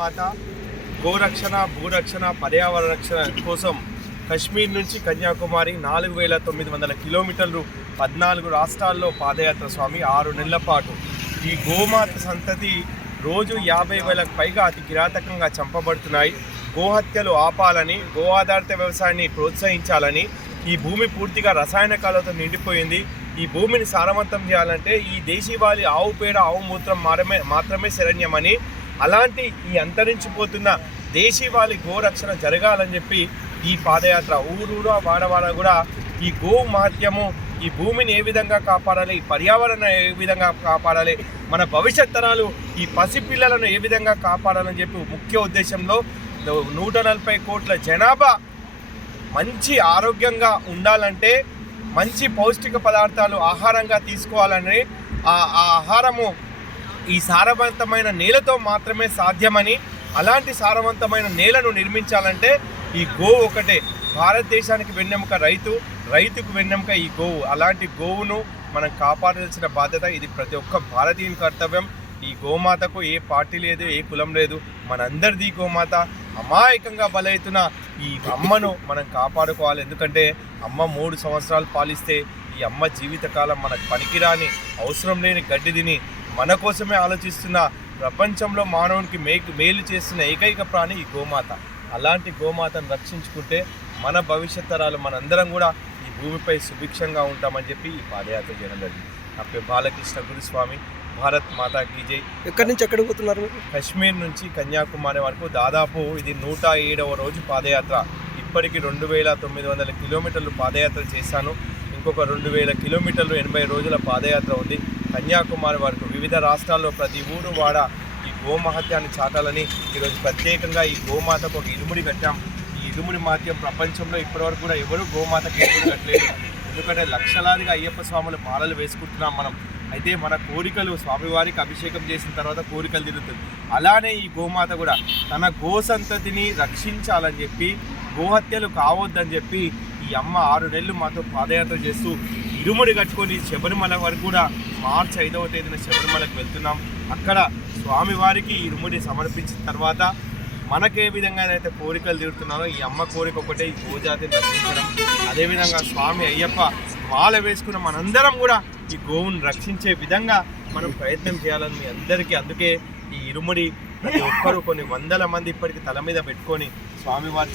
మాత గోరక్షణ భూరక్షణ పర్యావరణ రక్షణ కోసం కశ్మీర్ నుంచి కన్యాకుమారి 4900 కిలోమీటర్లు 14 రాష్ట్రాల్లో పాదయాత్ర స్వామి 6 నెలల పాటు. ఈ గోమాత సంతతి రోజు 50,000కు పైగా అతి కిరాతకంగా చంపబడుతున్నాయి. గోహత్యలు ఆపాలని, గో ఆధారిత వ్యవసాయాన్ని ప్రోత్సహించాలని, ఈ భూమి పూర్తిగా రసాయనికాలతో నిండిపోయింది. ఈ భూమిని సారవంతం చేయాలంటే ఈ దేశీవాళి ఆవు పేడ ఆవు మూత్రం మాత్రమే శరణ్యమని, అలాంటి ఈ అంతరించిపోతున్న దేశీవాళి గోరక్షణ జరగాలని చెప్పి ఈ పాదయాత్ర ఊరూరు వాడవాడ కూడా ఈ గో మహత్యము, ఈ భూమిని ఏ విధంగా కాపాడాలి, ఈ పర్యావరణం ఏ విధంగా కాపాడాలి, మన భవిష్యత్ తరాలు ఈ పసిపిల్లలను ఏ విధంగా కాపాడాలని చెప్పి ముఖ్య ఉద్దేశంలో 140 కోట్ల జనాభా మంచి ఆరోగ్యంగా ఉండాలంటే మంచి పౌష్టిక పదార్థాలు ఆహారంగా తీసుకోవాలని, ఆ ఆహారము ఈ సారవంతమైన నేలతో మాత్రమే సాధ్యమని, అలాంటి సారవంతమైన నేలను నిర్మించాలంటే ఈ గోవు ఒకటే. భారతదేశానికి వెన్నెముక రైతుకు వెన్నెముక ఈ గోవు. అలాంటి గోవును మనం కాపాడాల్సిన బాధ్యత ఇది ప్రతి ఒక్క భారతీయుని కర్తవ్యం. ఈ గోమాతకు ఏ పార్టీ లేదు, ఏ కులం లేదు, మనందరిది గోమాత. అమాయకంగా బలవుతున్న ఈ అమ్మను మనం కాపాడుకోవాలి. ఎందుకంటే అమ్మ 3 సంవత్సరాలు పాలిస్తే ఈ అమ్మ జీవితకాలం మనకు పనికిరాని అవసరం లేని గడ్డి తిని మన కోసమే ఆలోచిస్తున్న, ప్రపంచంలో మానవునికి మేలు చేస్తున్న ఏకైక ప్రాణి ఈ గోమాత. అలాంటి గోమాతను రక్షించుకుంటే మన భవిష్యత్ తరాలు మనందరం కూడా ఈ భూమిపై సుభిక్షంగా ఉంటామని చెప్పి ఈ పాదయాత్ర చేయడం జరిగింది. నా పేరు బాలకృష్ణ గురుస్వామి. భారత్ మాతా కీ జై. ఎక్కడి నుంచి ఎక్కడికి పోతున్నారు? కశ్మీర్ నుంచి కన్యాకుమారి వరకు దాదాపు ఇది 107వ రోజు పాదయాత్ర. ఇప్పటికి 2900 కిలోమీటర్లు పాదయాత్ర చేశాను. ఇంకొక 2000 కిలోమీటర్లు 80 రోజుల పాదయాత్ర ఉంది. కన్యాకుమారి వరకు వివిధ రాష్ట్రాల్లో ప్రతి ఊరు వాడ ఈ గోమహత్యాన్ని చాటాలని ఈరోజు ప్రత్యేకంగా ఈ గోమాతకు ఒక ఇరుముడి కట్టాం. ఈ ఇరుముడి మహత్యం ప్రపంచంలో ఇప్పటివరకు కూడా ఎవరు గోమాతకు ఇరుముడి కట్టలేదు. ఎందుకంటే లక్షలాదిగా అయ్యప్ప స్వాములు మాలలు వేసుకుంటున్నాం మనం. అయితే మన కోరికలు స్వామివారికి అభిషేకం చేసిన తర్వాత కోరికలు తిరుగుతుంది. అలానే ఈ గోమాత కూడా తన గోసంతతిని రక్షించాలని చెప్పి, గోహత్యలు కావద్దని చెప్పి ఈ అమ్మ 6 నెలలు మాతో పాదయాత్ర చేస్తూ ఇరుముడి కట్టుకొని శబరిమల వరకు కూడా మార్చి 5వ తేదీన శబరిమలకు వెళ్తున్నాం. అక్కడ స్వామివారికి ఇరుముడి సమర్పించిన తర్వాత మనకే విధంగానైతే కోరికలు తీరుతున్నారో ఈ అమ్మ కోరిక ఒకటే, ఈ గోజాతిని రక్షించడం. అదేవిధంగా స్వామి అయ్యప్ప మాల వేసుకున్న మనందరం కూడా ఈ గోవును రక్షించే విధంగా మనం ప్రయత్నం చేయాలని మీ అందరికీ. అందుకే ఈ ఇరుముడి ప్రతి ఒక్కరూ కొన్ని వందల మంది ఇప్పటికీ తల మీద పెట్టుకొని స్వామివారి